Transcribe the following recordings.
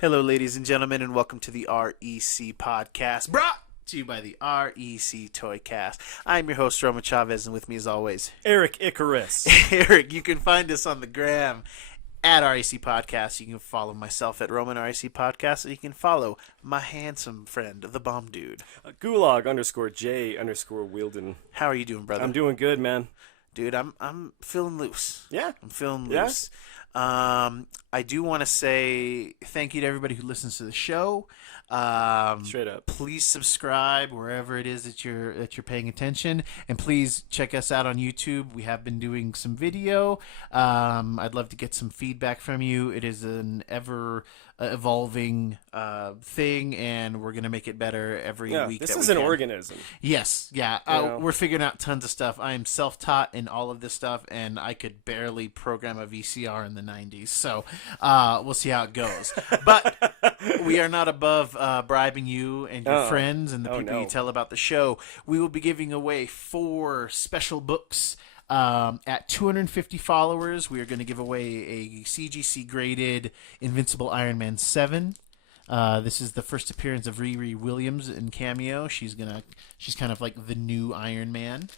Hello, ladies and gentlemen, and welcome to the REC podcast, brought to you by the REC Toycast. I'm your host, Roman Chavez, and with me, as always, Erik Icarus. Eric. You can find us on the gram at REC Podcast. You can follow myself at Roman REC Podcast, and you can follow my handsome friend, the Bomb Dude. Gulag_J_Wielden. How are you doing, brother? I'm doing good, man. Dude, I'm feeling loose. Yeah. I'm feeling Yeah. loose. I do want to say thank you to everybody who listens to the show. Straight up. Please subscribe wherever it is that you're paying attention, and please check us out on YouTube. We have been doing some video. I'd love to get some feedback from you. It is an ever evolving thing, and we're gonna make it better every week. This that is we an can. organism. Yes, yeah. know? We're figuring out tons of stuff. I am self-taught in all of this stuff, and I could barely program a VCR in the 90s. So we'll see how it goes. But we are not above bribing you and your friends and the people you tell about the show. We will be giving away 4 special books. At 250 followers, we are going to give away a CGC graded Invincible Iron Man 7. This is the first appearance of Riri Williams in cameo. She's kind of like the new Iron Man,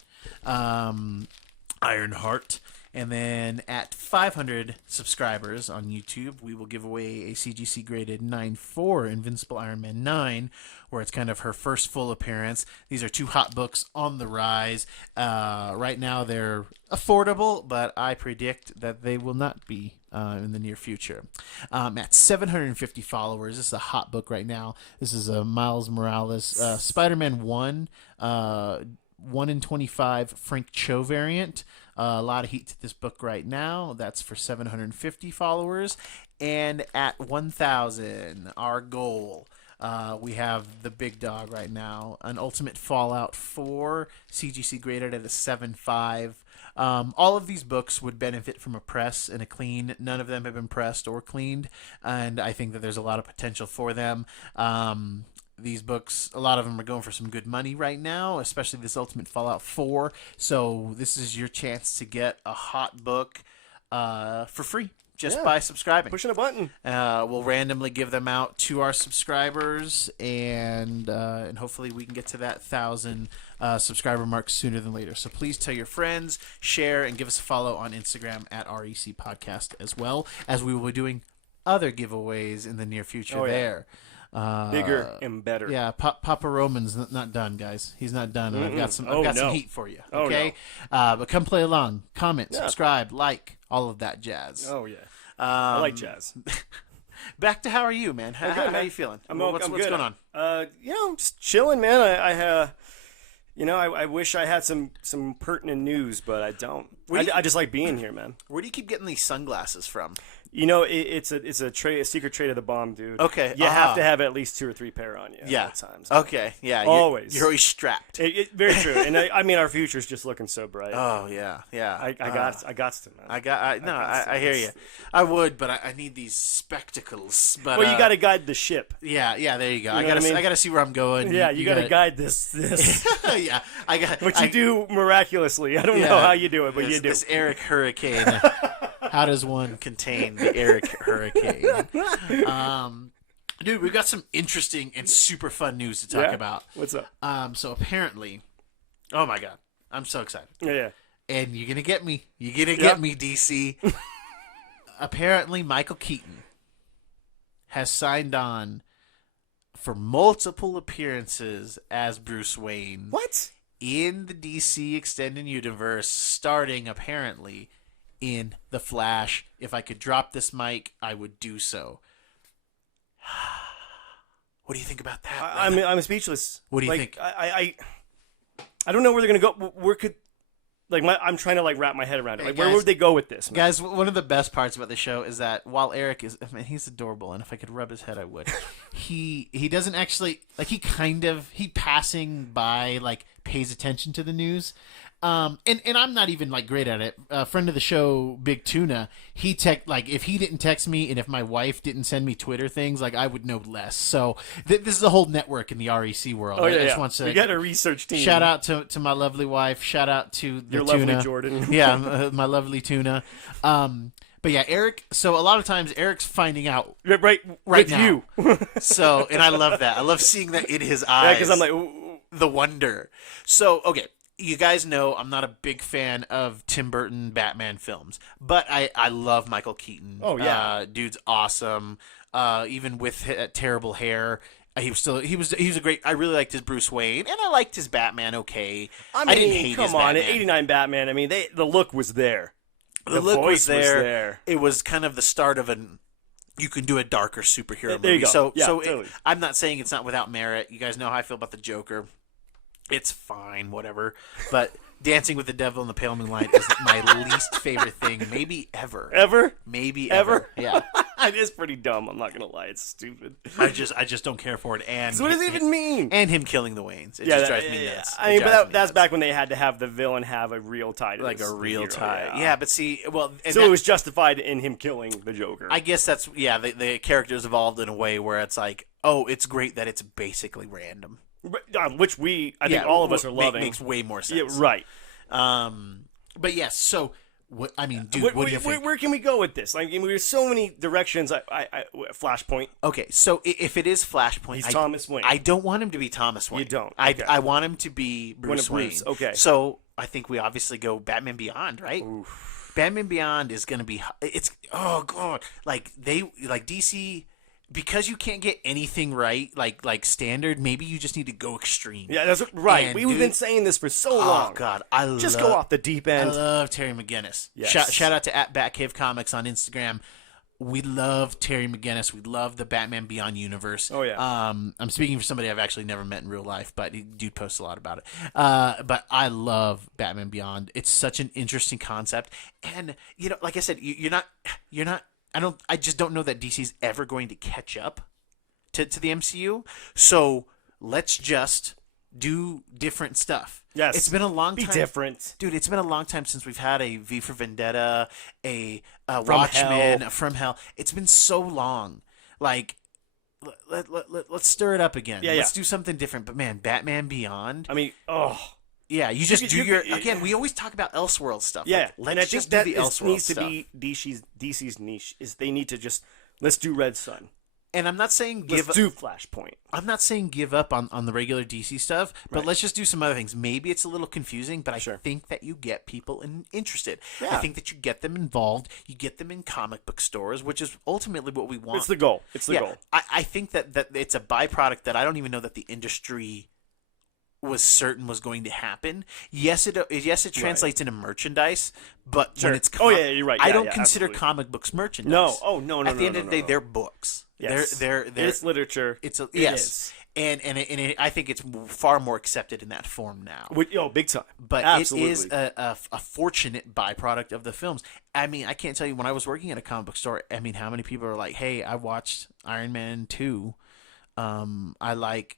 Ironheart. And then at 500 subscribers on YouTube, we will give away a CGC graded 9.4 Invincible Iron Man 9, where it's kind of her first full appearance. These are 2 hot books on the rise. Right now they're affordable, but I predict that they will not be in the near future. At 750 followers, this is a hot book right now. This is a Miles Morales Spider-Man 1, 1 in 25 Frank Cho variant. A lot of heat to this book right now. That's for 750 followers. And at 1,000, our goal, we have the big dog right now. An Ultimate Fallout 4, CGC graded at a 7.5. All of these books would benefit from a press and a clean. None of them have been pressed or cleaned, and I think that there's a lot of potential for them. These books, a lot of them are going for some good money right now, especially this Ultimate Fallout 4. So this is your chance to get a hot book for free just by subscribing. Pushing a button. We'll randomly give them out to our subscribers, and hopefully we can get to that 1,000 subscriber mark sooner than later. So please tell your friends, share, and give us a follow on Instagram at REC Podcast, as well as we will be doing other giveaways in the near future there. Bigger and better. Yeah, Papa Roman's not done, guys. He's not done. And I've got some heat for you. Okay, but come play along, comment, subscribe, like, all of that jazz. Oh yeah, I like jazz. Back to how are you, man? How are you feeling? What's good. going on? I'm just chilling, man. I wish I had some pertinent news, but I don't. I just like being here, man. Where do you keep getting these sunglasses from? It's a secret trait of the Bomb, dude. Okay, you have to have at least 2 or 3 pair on you. Yeah. At times. Okay. Yeah. Always. You're always strapped. Very true. And I mean, our future's just looking so bright. Oh yeah. I got to, man. I hear you. I would, but I need these spectacles. But well, you got to guide the ship. Yeah. There you go. You know I gotta see where I'm going. Yeah, you got to guide this. Yeah. Which you do miraculously. I don't know how you do it, but you do. This Eric Hurricane. How does one contain the Eric Hurricane? Dude, we've got some interesting and super fun news to talk about. What's up? So apparently, oh my God, I'm so excited. Yeah. And you're gonna get me. You're gonna get me, DC. Apparently, Michael Keaton has signed on for multiple appearances as Bruce Wayne. What? In the DC Extended Universe, starting apparently in The Flash. If I could drop this mic, I would do so. What do you think about that? I'm speechless. What do you think? I don't know where they're gonna go. Where could I'm trying to wrap my head around it. Where would they go with this, man? Guys, one of the best parts about the show is that while Eric is, he's adorable, and if I could rub his head, I would. he doesn't actually he passing by pays attention to the news, And I'm not even like great at it. A friend of the show, Big Tuna, like if he didn't text me and if my wife didn't send me Twitter things, like I would know less. So this is a whole network in the REC world. Oh yeah, I just want to we got a research team. shout out to my lovely wife. Shout out to the Your Tuna. lovely Jordan. Yeah, my lovely Tuna. But yeah, Eric. So a lot of times Eric's finding out right right with now. you. So, and I love that. I love seeing that in his eyes. Yeah, because I'm like, ooh. The wonder. So, okay, you guys know I'm not a big fan of Tim Burton Batman films, but I love Michael Keaton. Oh yeah, dude's awesome. Even with terrible hair, he was a great. I really liked his Bruce Wayne, and I liked his Batman. Okay, I mean, didn't hate his come on, Batman. '89 Batman. I mean, the look was there. The look voice was there. It was kind of the start of you can do a darker superhero there you movie. go. So, Yeah, so totally. I'm not saying it's not without merit. You guys know how I feel about the Joker. It's fine, whatever. But Dancing with the Devil in the Pale Moonlight is my least favorite thing, maybe ever. Ever? Maybe ever. Yeah. It is pretty dumb. I'm not gonna lie. It's stupid. I just don't care for it. And So what does it even mean? And him killing the Waynes. It just drives me nuts. I mean, but that's back when they had to have the villain have a real tie to like this, a real hero, tie. Yeah. Yeah, but see, well, and so it was justified in him killing the Joker. I guess that's the character's evolved in a way where it's like, oh, it's great that it's basically random. Which I think all of us are loving. Makes way more sense. Yeah, right. But yes, so what I mean, dude, what do you think? Where can we go with this? Like, I mean, there's so many directions. Flashpoint. Okay, so if it is Flashpoint, He's Thomas Wayne. I don't want him to be Thomas Wayne. You don't. I Okay. I want him to be Bruce Wayne. Okay. So I think we obviously go Batman Beyond, right? Oof. Batman Beyond is going to be oh god, like DC. Because you can't get anything right, like standard, maybe you just need to go extreme. Yeah, that's right. And We've been saying this for so long. Oh God, just go off the deep end. I love Terry McGinnis. Yes. Shout out to @Batcave Comics on Instagram. We love Terry McGinnis. We love the Batman Beyond universe. Oh yeah. I'm speaking for somebody I've actually never met in real life, but dude posts a lot about it. But I love Batman Beyond. It's such an interesting concept, and like I said, you're not. I just don't know that DC's ever going to catch up to the MCU. So let's just do different stuff. Yes. It's been a long time. Be different. Dude, it's been a long time since we've had a V for Vendetta, a Watchmen, a From Hell. It's been so long. Like, let's stir it up again. Let's do something different. But man, Batman Beyond. I mean, oh. Yeah, you just do your... Again, we always talk about Elseworld stuff. Yeah, like, let's just do the Elseworld stuff. needs to be DC's niche. Is they need to just... Let's do Red Sun. And I'm not saying let's do Flashpoint. I'm not saying give up on the regular DC stuff, but let's just do some other things. Maybe it's a little confusing, but I think that you get people interested. Yeah. I think that you get them involved. You get them in comic book stores, which is ultimately what we want. It's the goal. It's the goal. I think that it's a byproduct that I don't even know that the industry was certain was going to happen. Yes, it translates into merchandise, but when it's you're right. I don't consider comic books merchandise. No. At the end of the day, they're books. Yes. They're it's literature. It is. And I think it's far more accepted in that form now. Big time. But absolutely. it is a fortunate byproduct of the films. I mean, I can't tell you, when I was working at a comic book store, I mean, how many people are like, "Hey, I watched Iron Man 2. I like,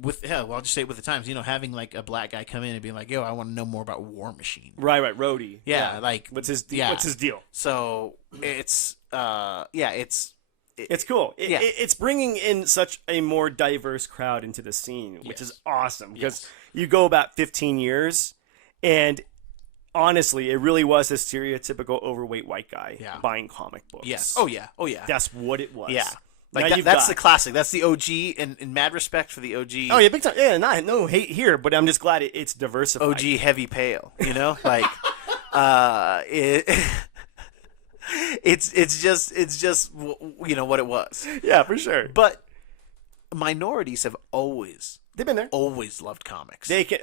with hell, I'll just say it with the times, having like a black guy come in and being like, yo, I want to know more about War Machine. Right, Rhodey. Yeah, like what's his deal? So it's it's cool. It's bringing in such a more diverse crowd into the scene, which is awesome, because you go about 15 years and honestly, it really was a stereotypical overweight white guy buying comic books. Yes. Oh yeah. That's what it was. Yeah. Like that's the classic. That's the OG, and mad respect for the OG. Oh yeah, big time. Yeah, no hate here, but I'm just glad it's diversified. OG heavy pale, like, it's just what it was. Yeah, for sure. But minorities have they've been there. Always loved comics. They can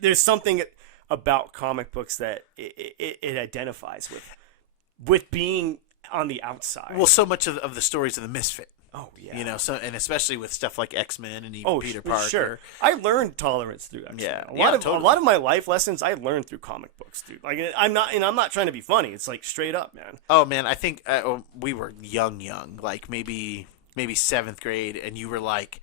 there's something about comic books that it identifies with being on the outside. Well, so much of the stories of the misfit. Oh yeah. And especially with stuff like X-Men and even Peter Parker. Sure. I learned tolerance through X-Men. Yeah. A lot of my life lessons I learned through comic books, dude. Like I'm not trying to be funny. It's like straight up, man. Oh man, I think we were young, like maybe 7th grade, and you were like,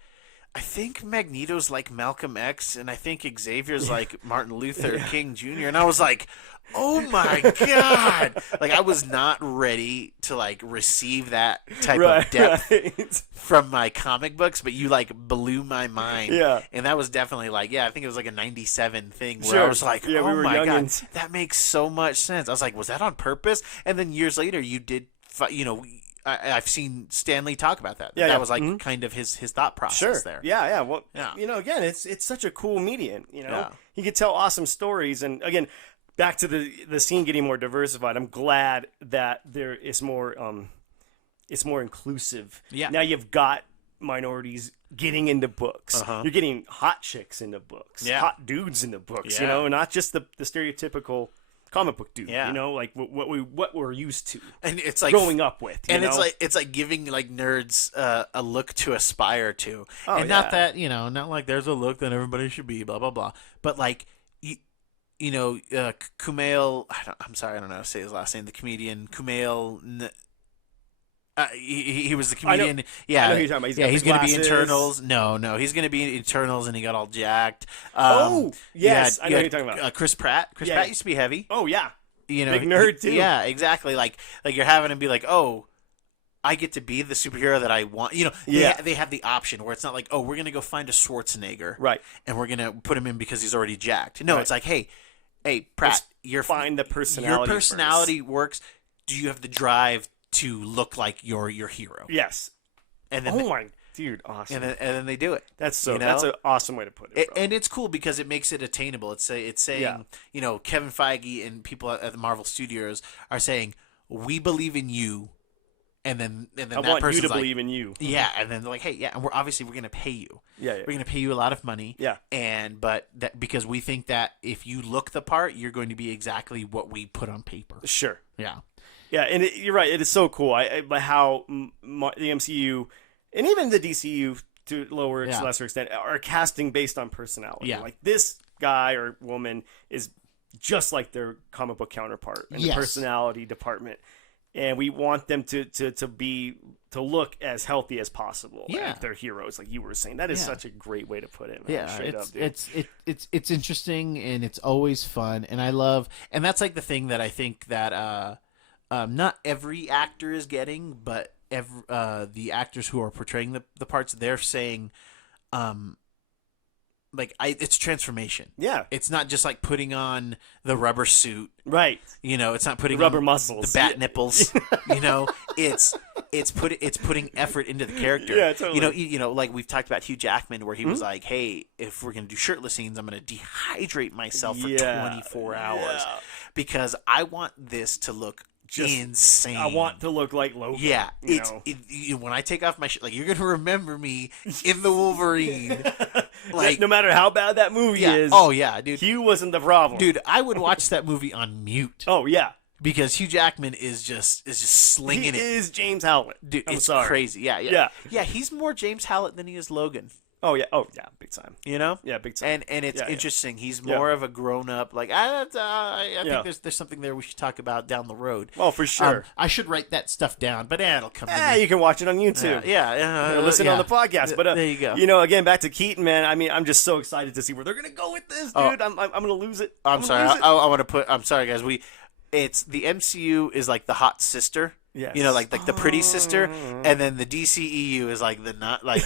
I think Magneto's like Malcolm X, and I think Xavier's like Martin Luther King Jr. And I was like, oh my god! Like I was not ready to like receive that type of depth from my comic books, but you like blew my mind. Yeah. And that was definitely like, I think it was like a '97 thing where I was like, we oh were my god, youngins. that makes so much sense. I was like, was that on purpose? And then years later, you did, I've seen Stanley talk about that. That was like kind of his thought process there. Yeah. Well, again, it's such a cool medium. He could tell awesome stories, and again, back to the scene getting more diversified. I'm glad that there is more. It's more inclusive. Yeah. Now you've got minorities getting into books. You're getting hot chicks into books. Yeah. Hot dudes into books. Yeah. Not just the stereotypical comic book dude. Yeah. Like what we're used to. And it's like growing up with. It's like giving like nerds a look to aspire to, and yeah. not that not like there's a look that everybody should be, blah blah blah, but like Kumail. I'm sorry, I don't know how to say his last name. The comedian Kumail. He was the comedian. I know who you're talking about. He's going to be in Eternals. No, he's going to be in Eternals, and he got all jacked. Yes, I know who you're talking about. Chris Pratt. Chris Pratt used to be heavy. Oh yeah, big nerd too. Yeah, exactly. Like you're having him be like, oh, I get to be the superhero that I want. They have the option where it's not like, oh, we're going to go find a Schwarzenegger, right, and we're going to put him in because he's already jacked. No, It's like, hey, Pratt, find the personality. Your personality works. Do you have the drive to look like your hero? Yes. And then awesome. And then they do it. That's an awesome way to put it. And it's cool because it makes it attainable. It's saying, Kevin Feige and people at the Marvel Studios are saying, we believe in you. And then I that want person's you to like, believe in you. Yeah, and then they're like, hey, and we're going to pay you. Yeah. We're going to pay you a lot of money. Yeah. But that because we think that if you look the part, you're going to be exactly what we put on paper. Sure. Yeah. Yeah, and you're right. It is so cool. How the MCU and even the DCU to lesser extent are casting based on personality. Yeah. Like this guy or woman is just like their comic book counterpart in the personality department, and we want them to look as healthy as possible. Yeah, if they're heroes, like you were saying. That is such a great way to put it. Yeah, Man. it's interesting and it's always fun, and I love, and that's like the thing that I think that not every actor is getting, but the actors who are portraying the parts, they're saying, it's transformation. Yeah, it's not just like putting on the rubber suit, right? It's not putting the rubber on muscles, the bat nipples. It's putting effort into the character. Yeah, totally. Like we've talked about Hugh Jackman, where he was like, "Hey, if we're gonna do shirtless scenes, I'm gonna dehydrate myself for 24 hours because I want this to look." Insane. I want to look like Logan. Yeah, when I take off my shirt, like you're gonna remember me in the Wolverine. Like no matter how bad that movie is. Oh yeah, dude. Hugh wasn't the problem. Dude, I would watch that movie on mute. Oh yeah, because Hugh Jackman is just slinging it. He is James Howlett. Dude, I'm it's sorry. crazy. Yeah. He's more James Howlett than he is Logan. Oh yeah, big time. Yeah, big time. And it's interesting. He's more of a grown up. Like I think there's something there we should talk about down the road. Oh, for sure. I should write that stuff down, but it'll come. You can watch it on YouTube. Listen on the podcast. But there you go. Again, back to Keaton, man. I mean, I'm just so excited to see where they're gonna go with this, dude. I'm gonna lose it. I'm sorry. I want to put. I'm sorry, guys. It's the MCU is like the hot sister. Yes. Like the pretty sister, and then the DCEU is like the not like.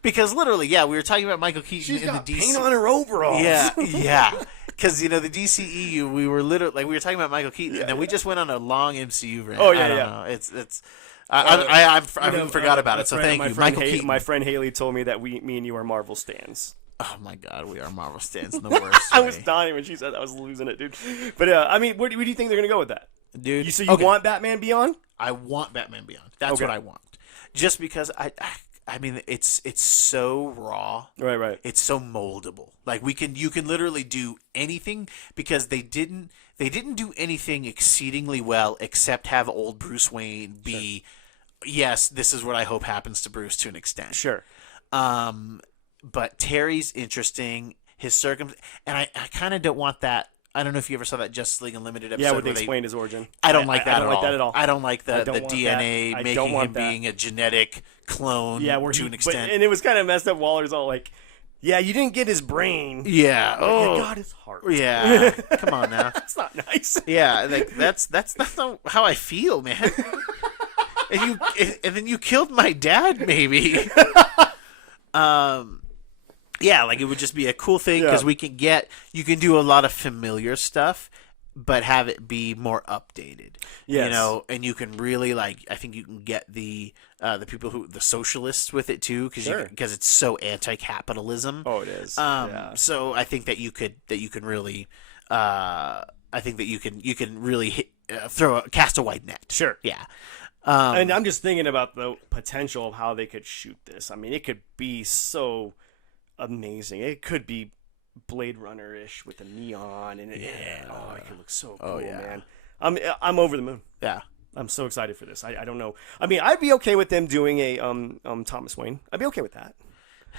Because literally, we were talking about Michael Keaton in the DC. Paint on her overalls. Yeah. Because the DCEU, we were literally we were talking about Michael Keaton, and then we just went on a long MCU rant. Oh yeah, I don't know. It's. I even forgot about it. So thank you, Michael Keaton. My friend Haley told me that me and you are Marvel stans. Oh my God, we are Marvel stans in the worst. I was dying when she said that. I was losing it, dude. But I mean, where do you think they're gonna go with that, dude? So you want Batman Beyond? I want Batman Beyond. That's what I want. Just because I mean, it's so raw. Right. It's so moldable. Like you can literally do anything because they didn't do anything exceedingly well except have old Bruce Wayne be, yes, this is what I hope happens to Bruce to an extent. Sure. But Terry's interesting. His and I kind of don't want that I don't know if you ever saw that Justice League Unlimited episode. Yeah, where they where explained his origin. I don't like that I don't like that at all. I don't like the don't want DNA that. I making don't want him that. being a genetic clone to an extent. And it was kind of messed up. Waller's all like, yeah, you didn't get his brain. Yeah. But Oh. you got his heart. Yeah. Come on now. That's not nice. Yeah. Like that's not how I feel, man. and then you killed my dad, maybe. Yeah, like it would just be a cool thing because you can do a lot of familiar stuff, but have it be more updated. Yes. You know, and you can really I think you can get the people the socialists with it too, because it's so anti-capitalism. Oh, it is. So I think that you can really, I think that you can really cast a wide net. Sure. Yeah. And I'm just thinking about the potential of how they could shoot this. I mean, it could be so amazing. It could be Blade Runner-ish with the neon and it could look so cool, man. I'm over the moon. Yeah. I'm so excited for this. I don't know. I mean, I'd be okay with them doing a Thomas Wayne. I'd be okay with that.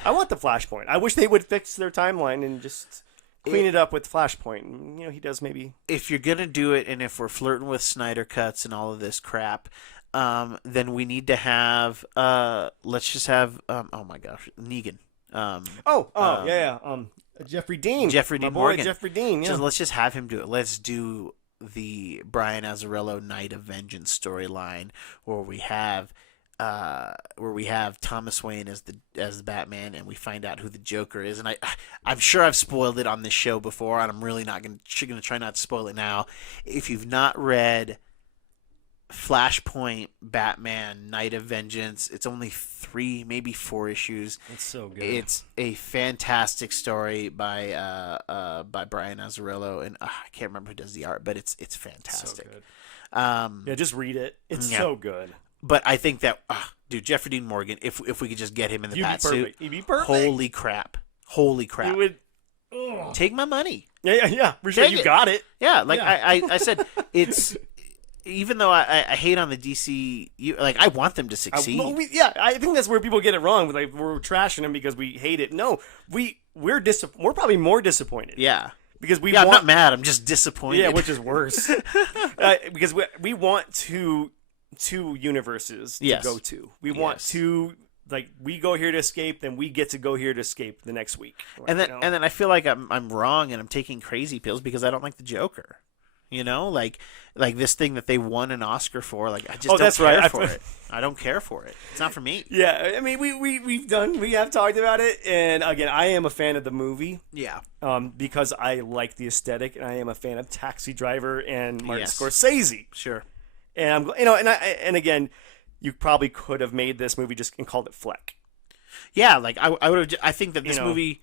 I want the Flashpoint. I wish they would fix their timeline and just clean it up with Flashpoint. You know, he does maybe. If you're gonna do it, and if we're flirting with Snyder cuts and all of this crap, then we need to have. Let's just have. Oh my gosh, Negan. Jeffrey Dean. Jeffrey Dean Morgan. Jeffrey Dean. Yeah. Let's just have him do it. Let's do the Brian Azzarello Night of Vengeance storyline where we have Thomas Wayne as the Batman, and we find out who the Joker is. And I'm sure I've spoiled it on this show before, and I'm really not going to try not to spoil it now. If you've not read Flashpoint Batman Night of Vengeance, it's only 3, maybe 4 issues. It's so good. It's a fantastic story by Brian Azzarello, and I can't remember who does the art, but it's fantastic. So good. Just read it. It's so good. But I think that Jeffrey Dean Morgan, if we could just get him in the bat suit, he'd be perfect. Holy crap! He would take my money. Yeah. For sure, you got it. Yeah, I said it's. Even though I hate on the DC, I want them to succeed. I think that's where people get it wrong. Like, we're trashing them because we hate it. No, we're probably more disappointed. Yeah, because I'm not mad. I'm just disappointed. Yeah, which is worse. Because we want two universes to go to. We want to. Like, we go here to escape, then we get to go here to escape the next week. And then I feel like I'm wrong and I'm taking crazy pills because I don't like the Joker. You know, like this thing that they won an Oscar for. Like, I just don't care for it. I don't care for it. It's not for me. Yeah, I mean, we have talked about it, and again, I am a fan of the movie. Yeah. Because I like the aesthetic, and I am a fan of Taxi Driver and Martin Scorsese. Sure. And and again, you probably could have made this movie and called it Fleck. Yeah, like I would have. I think that this movie.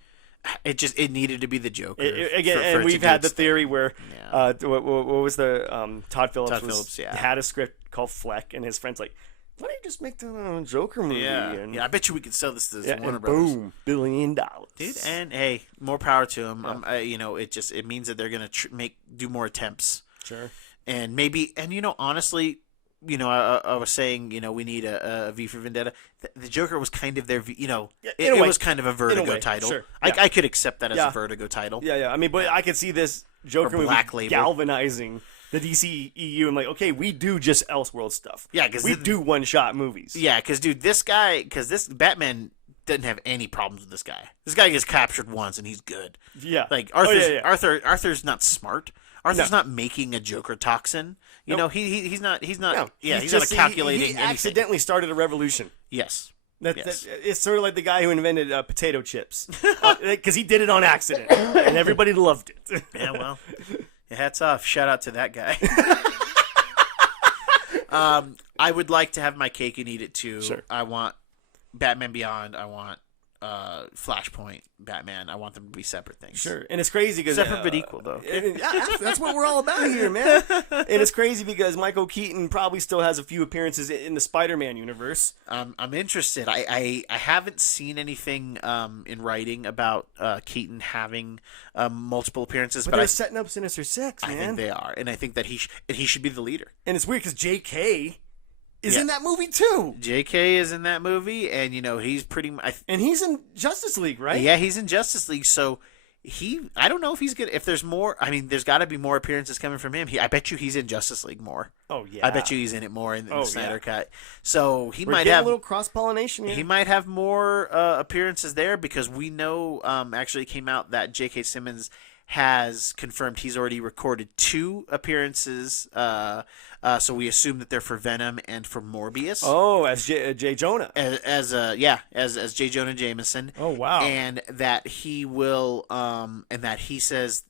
It needed to be the Joker. And we've had the theory where what was the Todd Phillips had a script called Fleck, and his friend's like, why don't you just make the Joker movie? Yeah, I bet you we could sell this to Warner Brothers. Boom, $1 billion, dude. And hey, more power to them. It means that they're gonna do more attempts. Sure. And maybe, honestly, I was saying, we need a V for Vendetta. The Joker was kind of their, it was kind of a Vertigo title. Sure. I could accept that as a Vertigo title. Yeah. I mean, but I could see this Joker movie galvanizing the DC EU and like, okay, we do just Elseworld stuff. Yeah, because we do one-shot movies. Yeah, because, dude, this Batman doesn't have any problems with this guy. This guy gets captured once and he's good. Yeah. Like, Arthur's not smart. Arthur's not making a Joker toxin. He's not. He's not calculating. He accidentally started a revolution. Yes. It's sort of like the guy who invented potato chips, because he did it on accident, and everybody loved it. Yeah, well, hats off. Shout out to that guy. I would like to have my cake and eat it too. Sure. I want Batman Beyond. I want Flashpoint Batman. I want them to be separate things. Sure. And it's crazy because separate but equal, though. That's what we're all about here, man. And it's crazy because Michael Keaton probably still has a few appearances in the Spider-Man universe. I'm interested. I haven't seen anything in writing about Keaton having multiple appearances, but they're setting up Sinister Six, man. I think they are, and I think that he should be the leader. And it's weird because J.K. is in that movie too. J.K. is in that movie, and he's pretty much... And he's in Justice League, right? Yeah, he's in Justice League, so I don't know if he's good. If there's more, I mean, there's got to be more appearances coming from him. I bet you he's in Justice League more. Oh yeah. I bet you he's in it more in the Snyder Cut. So he might getting have a little cross pollination. He might have more appearances there because we know actually it came out that J.K. Simmons has confirmed he's already recorded 2 appearances. So we assume that they're for Venom and for Morbius. Oh, as J. Jonah. As J. Jonah Jameson. Oh wow. And that he will and that he says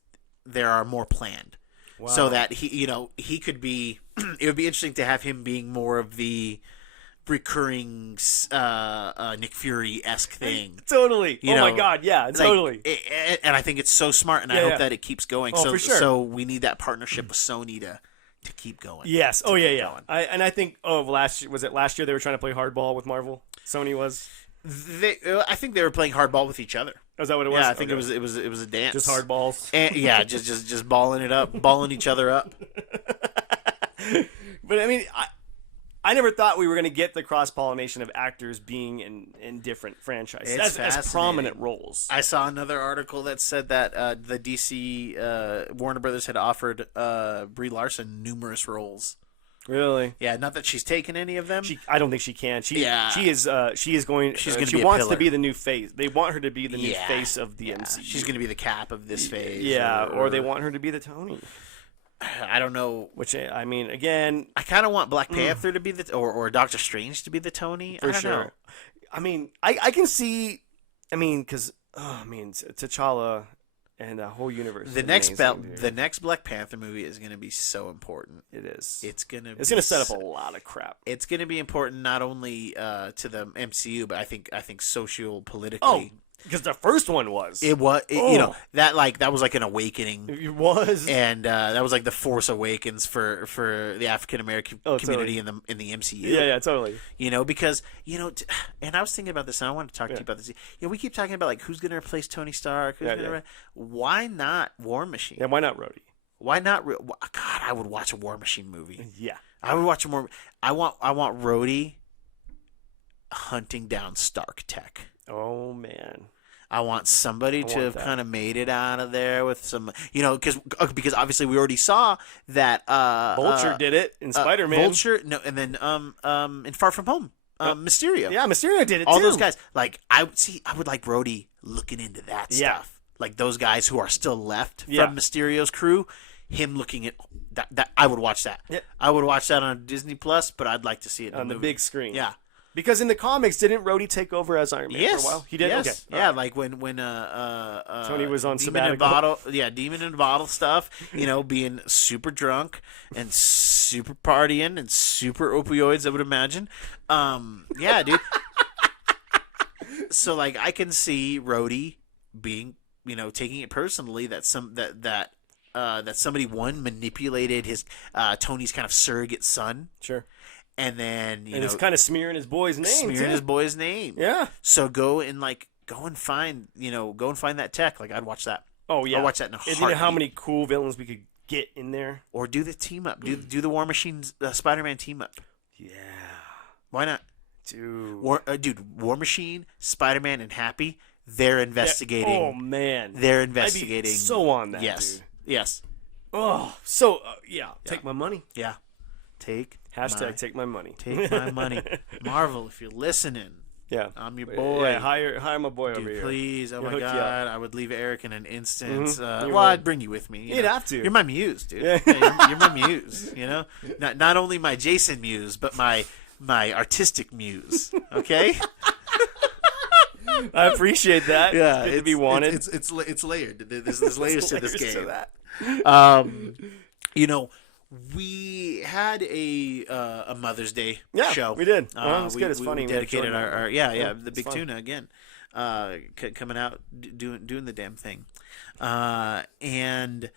there are more planned. Wow. So that he could be. It would be interesting to have him being more of the recurring Nick Fury-esque thing. Totally. My God, yeah, totally. And I think it's so smart, and I hope that it keeps going. Oh, for sure. So we need that partnership with Sony to keep going. Yes. Oh, yeah. I think last year they were trying to play hardball with Marvel? Sony was? I think they were playing hardball with each other. Oh, is that what it was? Yeah, I think it was a dance. Just hardballs. And, yeah, just balling it up, balling each other up. But I mean, I never thought we were going to get the cross-pollination of actors being in different franchises as prominent roles. I saw another article that said that the DC Warner Brothers had offered Brie Larson numerous roles. Really? Yeah, not that she's taken any of them. I don't think she can. She is going. She be wants to be the new face. They want her to be the new face of the MCU. She's going to be the Cap of this phase. Yeah, or they want her to be the Tony. I don't know. Which, I mean, again, I kind of want Black Panther to be or Doctor Strange to be the Tony. For sure. Know. I mean, I can see. I mean, because T'Challa and the whole universe. The next Black Panther movie is going to be so important. It is. It's going to set up a lot of crap. It's going to be important not only to the MCU, but I think socio-politically. Oh. Because the first one was. That was like an awakening. It was, and that was like the Force Awakens for the African American community totally. in the MCU. Yeah, totally. Because and I was thinking about this, and I want to talk to you about this. We keep talking about like who's going to replace Tony Stark. Why not War Machine? Yeah, why not Rhodey? Why not? God, I would watch a War Machine movie. Yeah, I would watch more. I want Rhodey hunting down Stark tech. Oh man, I want somebody to have kind of made it out of there with some, because obviously we already saw that Vulture did it in Spider-Man. Vulture, no, and then in Far From Home, Mysterio. Yeah, Mysterio did it. All those guys, like I would like Rhodey looking into that stuff, like those guys who are still left from Mysterio's crew. Him looking at that, I would watch that. Yeah. I would watch that on Disney Plus, but I'd like to see it on the big screen. Yeah. Because in the comics, didn't Rhodey take over as Iron Man for a while? He did. Yes. Okay. Yeah, like when Tony was on Demon in Bottle, Demon in Bottle stuff. Being super drunk and super partying and super opioids. I would imagine. Yeah, dude. So like, I can see Rhodey being, taking it personally that somebody manipulated his Tony's kind of surrogate son. Sure. And then he's kind of smearing his boy's name. Yeah. So go and find that tech. Like I'd watch that. Oh yeah. I'd watch that in a heartbeat. You know how many cool villains we could get in there? Or do the team up. Do the War Machine's Spider-Man team up. Yeah. Why not? Dude. War Machine, Spider-Man, and Happy. They're investigating. Oh man. They're investigating. I'd be so on that. Yes. Dude. Yes. Oh, so take my money. Yeah. Take my money. Take my money. Marvel, if you're listening. Yeah. I'm your boy. Yeah, hire my boy over here. Please. Oh my God. I would leave Eric in an instant. Mm-hmm. I'd bring you with me. You'd have to. You're my muse, dude. Yeah. You're my muse, Not only my Jason muse, but my artistic muse. Okay? I appreciate that. Yeah. It's good to be wanted. It's layered. There's layers to this game. To that. We had a Mother's Day show. We did. Well, it's good. It's funny. We dedicated our the Big Tuna again, coming out doing the damn thing, and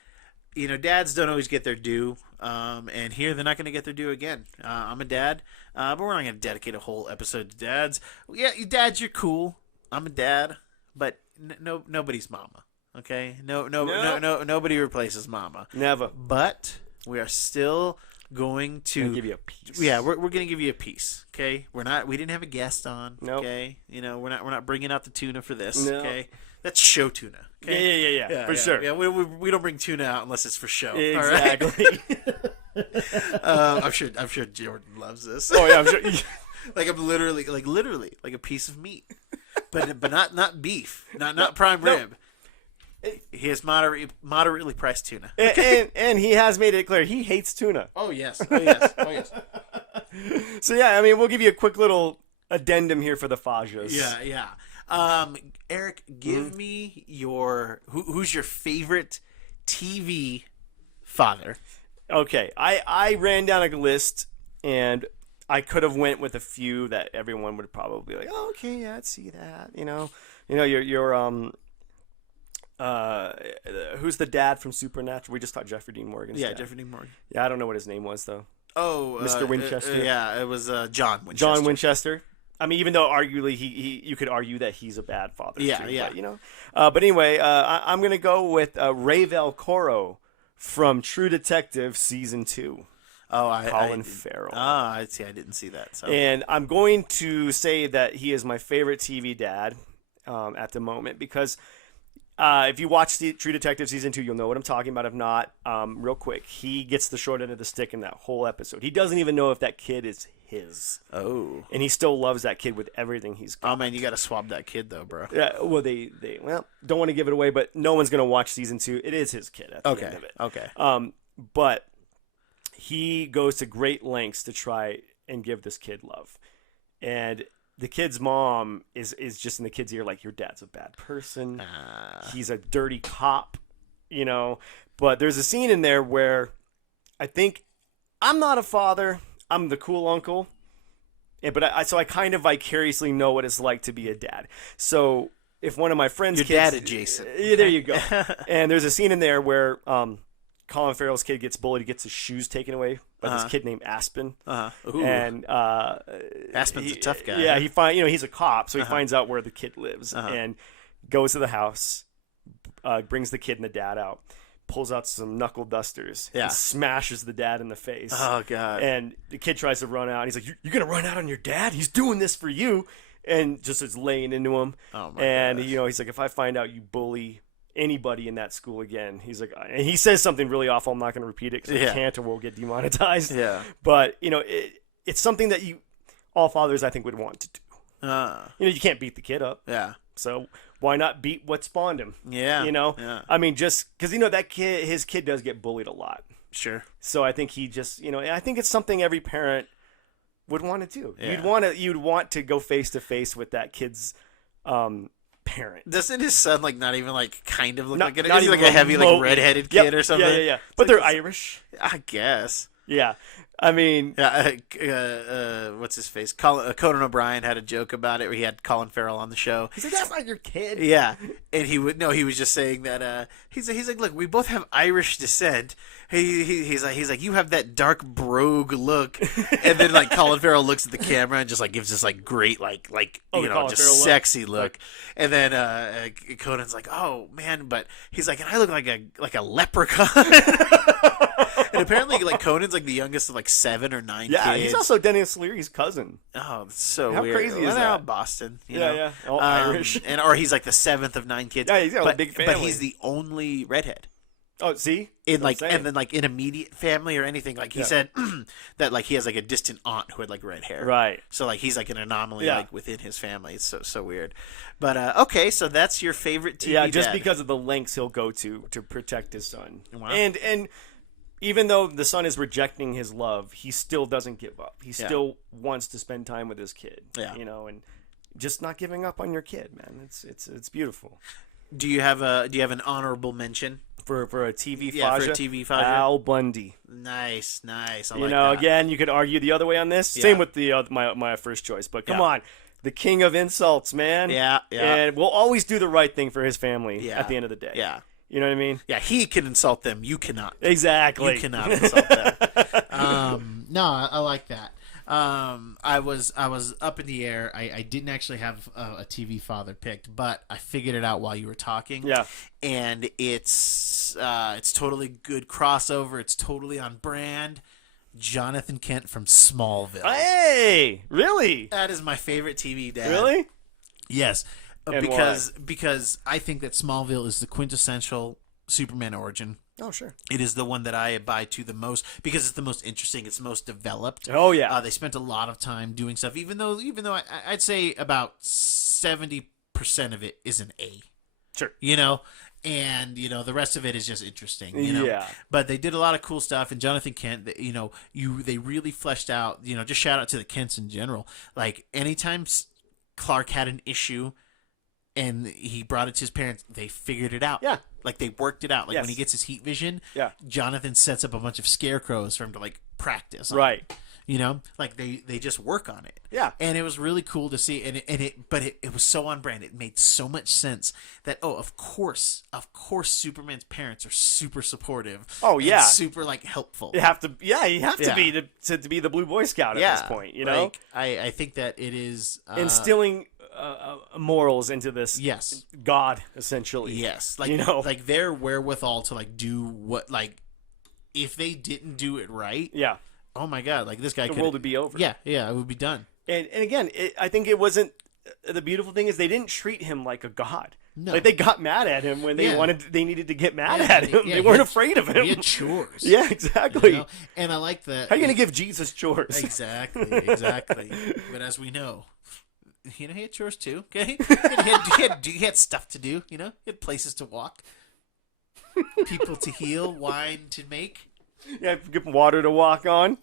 dads don't always get their due, and here they're not going to get their due again. I'm a dad, but we're not going to dedicate a whole episode to dads. Yeah, dads, you're cool. I'm a dad, but nobody's mama. Okay, nobody replaces mama. Never. But we are still going to give you a piece. Yeah, we're going to give you a piece. Okay, we didn't have a guest on. Nope. Okay, we're not bringing out the tuna for this. No. Okay, That's show tuna. Okay? Yeah, for sure. Yeah, we don't bring tuna out unless it's for show. Exactly. All right? I'm sure Jordan loves this. Oh yeah, I'm sure. Like I'm literally like a piece of meat, but not beef, not prime rib. He has moderately priced tuna. And he has made it clear he hates tuna. Oh yes. So yeah, I mean, we'll give you a quick little addendum here for the Fajas. Yeah. Eric, give me who's your favorite TV father? Okay, I ran down a list, and I could have went with a few that everyone would probably be like, oh, okay, yeah, I'd see that. Your who's the dad from Supernatural? We just thought Jeffrey Dean Morgan. Yeah, Jeffrey Dean Morgan. Yeah, I don't know what his name was though. Oh, Mr. Winchester. Yeah, it was John Winchester. John Winchester. I mean, even though arguably you could argue that he's a bad father. Yeah, too, yeah. But anyway, I'm gonna go with Ravel Coro from True Detective season 2. Oh, Colin Farrell. I see. I didn't see that. So. And I'm going to say that he is my favorite TV dad at the moment because if you watch True Detective season 2, you'll know what I'm talking about. If not, real quick, he gets the short end of the stick in that whole episode. He doesn't even know if that kid is his. Oh. And he still loves that kid with everything he's got. Oh man, you got to swab that kid though, bro. Yeah. Well, they don't want to give it away, but no one's gonna watch season 2. It is his kid at the end of it. Okay. But he goes to great lengths to try and give this kid love, and the kid's mom is just in the kid's ear like, your dad's a bad person. He's a dirty cop, But there's a scene in there where I think I'm not a father. I'm the cool uncle. But I kind of vicariously know what it's like to be a dad. So if one of my friends' your kids, dad adjacent. Yeah, there you go. And there's a scene in there where Colin Farrell's kid gets bullied. He gets his shoes taken away by this kid named Aspen. And Aspen's a tough guy. Yeah, he's a cop, so he finds out where the kid lives and goes to the house, brings the kid and the dad out, pulls out some knuckle dusters, and smashes the dad in the face. Oh God! And the kid tries to run out. And he's like, "You're gonna run out on your dad? He's doing this for you!" And just is laying into him. Oh my and gosh. he's like, "If I find out you bully anybody in that school again," he's like, and he says something really awful. I'm not going to repeat it because I can't, or we'll get demonetized. Yeah. But it's something that all fathers I think would want to do. You can't beat the kid up. Yeah. So why not beat what spawned him? Yeah. Yeah. I mean, just because that his kid does get bullied a lot. Sure. So I think he just I think it's something every parent would want to do. Yeah. You'd want to go face to face with that kid's parent. Doesn't his son not even kind of look Not- like it? not Is he even like a heavy remotely. redheaded Yep. kid or something? Yeah. But they're Irish. I guess. Yeah. I mean, what's his face? Conan O'Brien had a joke about it where he had Colin Farrell on the show. he's like, that's not your kid. Yeah, and he was just saying that he's like, look, we both have Irish descent. He's like, you have that dark brogue look, and then Colin Farrell looks at the camera and just gives this great Colin Farrell sexy look, and then Conan's like, oh man, but he's like, and I look like a leprechaun. And apparently, Conan's the youngest of 7 or 9 Yeah, kids. he's also Dennis Leary's cousin. Oh, that's so How weird. crazy is Well, that? Boston, you Yeah, know? yeah. All Irish. Or he's the 7th of 9 kids. Yeah, he's got a big But family. he's the only redhead. Oh, see? In That's what I'm and then in immediate family or anything, he said that he has a distant aunt who had red hair. Right. So he's an anomaly Yeah. within his family. It's so weird. But okay, so that's your favorite TV Yeah, just dad. because of the lengths he'll go to protect his son. Wow. And even though the son is rejecting his love, he still doesn't give up. He still wants to spend time with his kid. Yeah. And just not giving up on your kid, man. It's beautiful. Do you have an honorable mention? For a TV Yeah, Faja, for a TV Faja. Al Bundy. Nice. I that. Again, you could argue the other way on this. Yeah. Same with the my first choice, but come on, the king of insults, man. Yeah. And we'll always do the right thing for his family at the end of the day. Yeah. You know what I mean? Yeah, he can insult them. You cannot. Exactly. You cannot insult them. No, I like that. I was up in the air. I didn't actually have a TV father picked, but I figured it out while you were talking. Yeah. And it's totally good crossover. It's totally on brand. Jonathan Kent from Smallville. Hey, really? That is my favorite TV dad. Really? Yes. And because I think that Smallville is the quintessential Superman origin. Oh, sure. It is the one that I abide to the most because it's the most interesting. It's the most developed. Oh, yeah. They spent a lot of time doing stuff. Even though I'd say about 70% of it is an A. Sure. And the rest of it is just interesting. Yeah. But they did a lot of cool stuff. And Jonathan Kent, they really fleshed out. Just shout out to the Kents in general. Like anytime Clark had an issue and he brought it to his parents, they figured it out. Yeah. Like they worked it out. Like Yes. when he gets his heat vision, Yeah. Jonathan sets up a bunch of scarecrows for him to like practice on. Right. Like they just work on it. Yeah. And it was really cool to see, but it was so on brand. It made so much sense that of course Superman's parents are super supportive. Oh, yeah. and super like helpful. You have to be Yeah. to be the Blue Boy Scout at this point, Like, I think that it is instilling morals into this. Yes. God, essentially. Yes, like like their wherewithal to like do what like if they didn't do it right. Yeah. Oh my God! Like this guy, The world would be over. Yeah, it would be done. And again, I think it wasn't. The beautiful thing is they didn't treat him like a god. No. Like they got mad at him when Yeah. they needed to get mad Yeah, at him. yeah, they he weren't had- afraid of him. He had chores. Yeah, exactly. And I like that. How are you going to give Jesus chores? Exactly. But as we know, he had chores too. Okay, he had stuff to do. He had places to walk, people to heal, wine to make. Yeah, get water to walk on.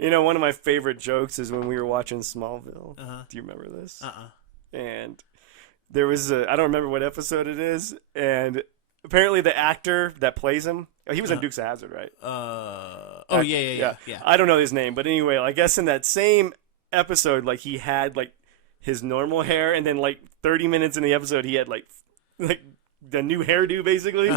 One of my favorite jokes is when we were watching Smallville. Do you remember this? And there was I don't remember what episode it is, and apparently the actor that plays him, he was on Dukes of Hazzard, right? Yeah. I don't know his name, but anyway, I guess in that same episode, like he had like his normal hair, and then like 30 minutes in the episode, he had like the new hairdo basically.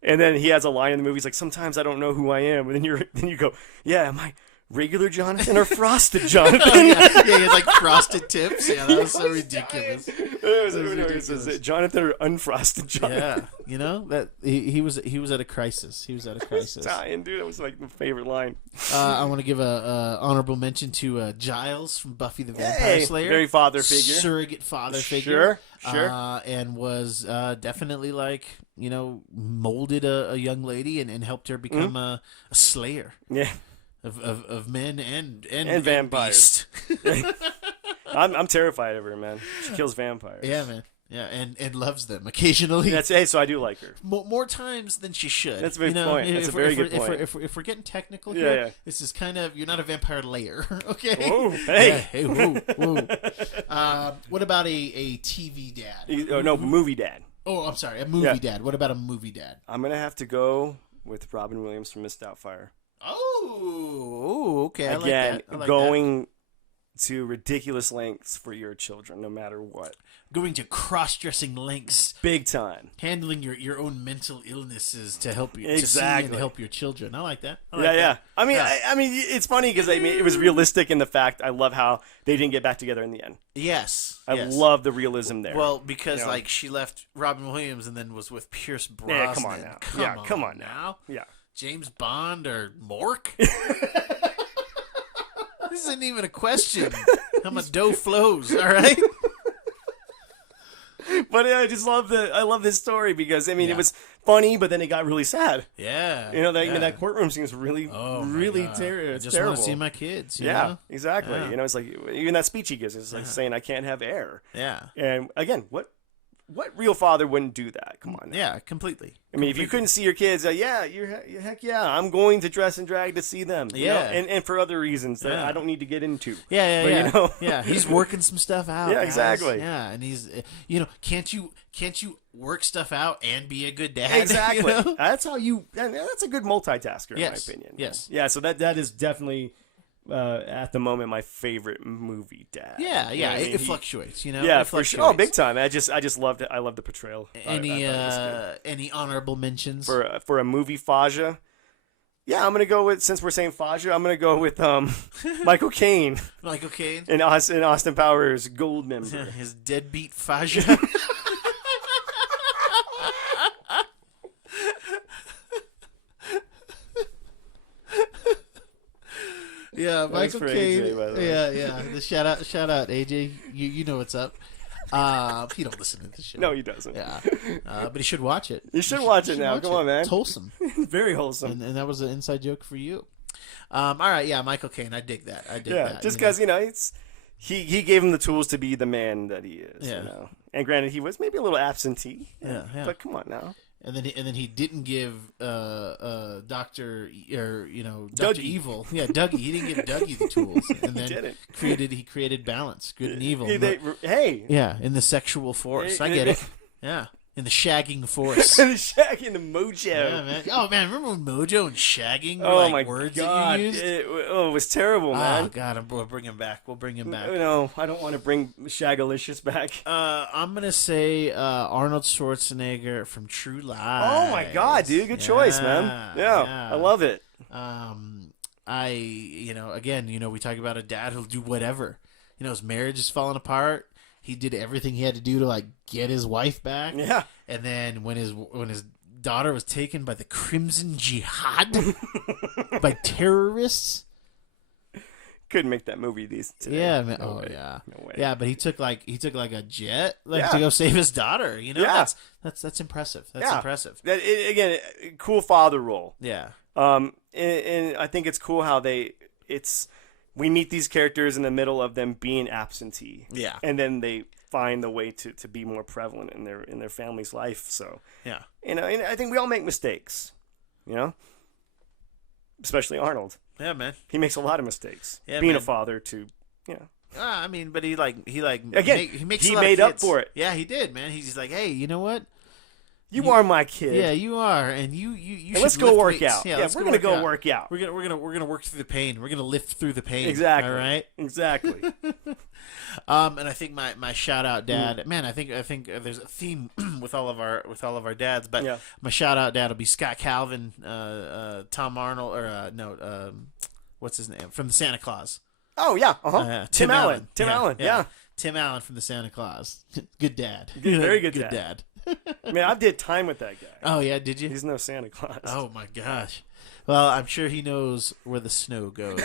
And then he has a line in the movie. He's like, "Sometimes I don't know who I am," and then you go, "Yeah, am I regular Jonathan or frosted Jonathan?" He had like frosted tips. Yeah, that was so ridiculous. It says Jonathan or unfrosted Jonathan. Yeah, that he was at a crisis. He was at a crisis. Dying, dude. That was like my favorite line. I want to give a honorable mention to Giles from Buffy the Vampire Slayer. Very father figure. Surrogate father figure. Sure. And was definitely like, molded a young lady and helped her become a slayer. Yeah. Of men and vampires. beast. I'm terrified of her, man. She kills vampires. Yeah, man. Yeah, and loves them occasionally. So I do like her. More times than she should. That's a very point. That's a very good point. If we're getting technical here, Yeah. this is kind of, you're not a vampire layer, okay? Whoa, hey. Yeah, hey, whoa. What about a TV dad? No, movie dad. Oh, I'm sorry, a movie dad. What about a movie dad? I'm going to have to go with Robin Williams from Miss Doubtfire. Oh, okay. Again, I like going to ridiculous lengths for your children, no matter what. Going to cross-dressing lengths, Big time. handling your own mental illnesses to help you to Exactly. see and help your children. I like that. Yeah. I mean, Yeah. I mean, it's funny because it was realistic in the fact. I love how they didn't get back together in the end. Yes. I love the realism there. Well, because like she left Robin Williams and then was with Pierce Brosnan. Yeah, come on now. Come on now. Yeah. James Bond or Mork? This isn't even a question. How my dough flows, all right? But I just love this story because it was funny, but then it got really sad. Yeah. That courtroom scene is really, really terrible. I just want to see my kids. You know? Exactly. Yeah. It's like even that speech he gives is like saying, "I can't have air." Yeah. And again, what real father wouldn't do that? Come on. Now. Yeah, completely. I mean, if you couldn't see your kids, heck yeah, I'm going to dress and drag to see them. you know? Yeah. And for other reasons that I don't need to get into. Yeah. But, Yeah, he's working some stuff out. Yeah, guys. exactly. Yeah, and he's, can't you work stuff out and be a good dad? Exactly. You know? That's a good multitasker in my opinion. Yes. Yeah. So that is definitely at the moment my favorite movie dad. Yeah. You know what I mean? It fluctuates. Yeah, it for sure. fluctuates. Oh, big time. I just loved it. I love the portrayal. Any honorable mentions for a movie Faja? Yeah, I'm gonna go with, since we're saying Faja, I'm gonna go with Michael Caine. Michael Caine and Austin Powers Gold member. His deadbeat Faja. Yeah, Michael for Caine. AJ, by the way. Yeah. The shout out, AJ. You know what's up. He don't listen to this show. No, he doesn't. Yeah, but he should watch it. You should watch it now. watch Come on, man. It's wholesome, Very wholesome. and that was an inside joke for you. All right, yeah, Michael Caine. I dig that. I dig that. Just because it's he gave him the tools to be the man that he is. Yeah. You know? And granted, he was maybe a little absentee. Yeah. But come on now. And then he didn't give Doctor Doctor Dougie. Evil, Dougie. He didn't give Dougie the tools, and then didn't. he created balance, good and evil. Hey. In the sexual force, I get it. Yeah, in the shagging force. And the Shaq and the Mojo. Yeah, man. Oh man, remember when Mojo and shagging were Oh my words God! that you used? It was terrible, man. Oh God, we'll bring him back. We'll bring him back. No, I don't want to bring Shagalicious back. I'm gonna say Arnold Schwarzenegger from True Lies. Oh my God, dude! Good choice, man. Yeah, I love it. Again, we talk about a dad who'll do whatever. His marriage is falling apart. He did everything he had to do to get his wife back. Yeah. And then when his daughter was taken by the Crimson Jihad, by terrorists. Couldn't make that movie these today. Yeah, man. No Oh way. yeah. No way. Yeah, but he took a jet Yeah. to go save his daughter. Yeah. That's impressive. That's impressive. Again, cool father role. Yeah. And I think it's cool how we meet these characters in the middle of them being absentee. Yeah. And then they find the way to be more prevalent in their family's life. So Yeah. and I think we all make mistakes. Especially Arnold. Yeah, man. He makes a lot of mistakes. Yeah, being man. a father to But he Again, he makes he a lot made of up kids. for it. Yeah, he did, man. He's just like, hey, you know what? You are my kid. Yeah, you are, and you And let's should go lift work weights. out. Yeah, We're gonna go work out. We're gonna work through the pain. We're gonna lift through the pain. Exactly. All right. Exactly. And I think my shout out dad, man. I think there's a theme with all of our dads, but Yeah. my shout out dad will be Scott Calvin, Tom Arnold, or what's his name from the Santa Claus? Oh yeah. Uh-huh. Tim Allen. Tim Allen. Yeah. Tim Allen from the Santa Claus. Good dad. Very good Good dad. dad. Man, I did time with that guy. Oh yeah, did you? He's no Santa Claus. Oh my gosh. Well, I'm sure he knows where the snow goes.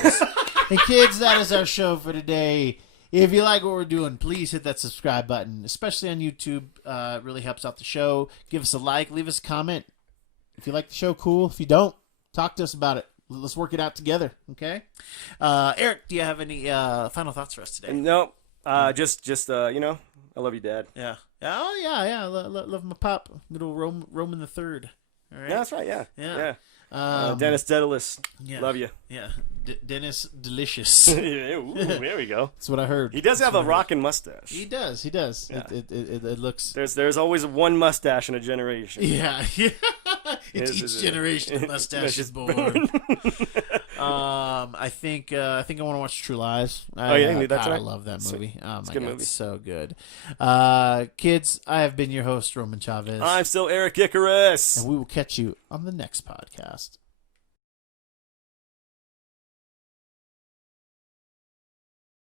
Hey kids, that is our show for today. If you like what we're doing, please hit that subscribe button, especially on YouTube. It really helps out the show. Give us a like, leave us a comment. If you like the show, cool. If you don't, talk to us about it. Let's work it out together, okay? Eric, do you have any final thoughts for us today? No. Just I love you, Dad. Yeah. Oh yeah. Love my pop, little Roman the Third. All right. Yeah, that's right. Yeah. Yeah. Dennis Daedalus. Yeah. Love you. Yeah. Dennis Delicious. Ooh, there we go. That's what I heard. He does have a rockin' mustache. He does. Yeah. It looks. There's always one mustache in a generation. Yeah. It's Is each it? generation a mustache is born. I think I want to watch True Lies. That's God, I right. love that movie. Oh my good god, movie. it's so good. Kids, I have been your host, Roman Chavez, I'm still Eric Icarus. and we will catch you on the next podcast.